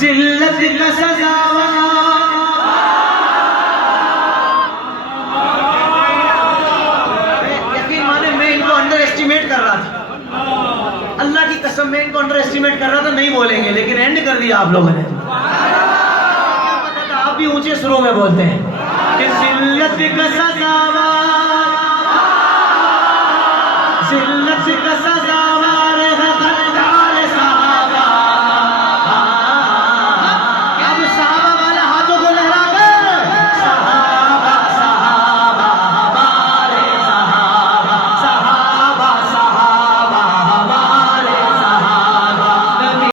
जिल्लत का सजावार। यकीन माने मैं इनको अंडर एस्टिमेट कर रहा था, अल्लाह की कसम मैं इनको अंडर एस्टिमेट कर रहा था, नहीं बोलेंगे, लेकिन एंड कर दिया आप लोगों ने। क्या पता था आप भी ऊंचे सुरों में बोलते हैं कि जिल्लत का सजावार, जिल्लत का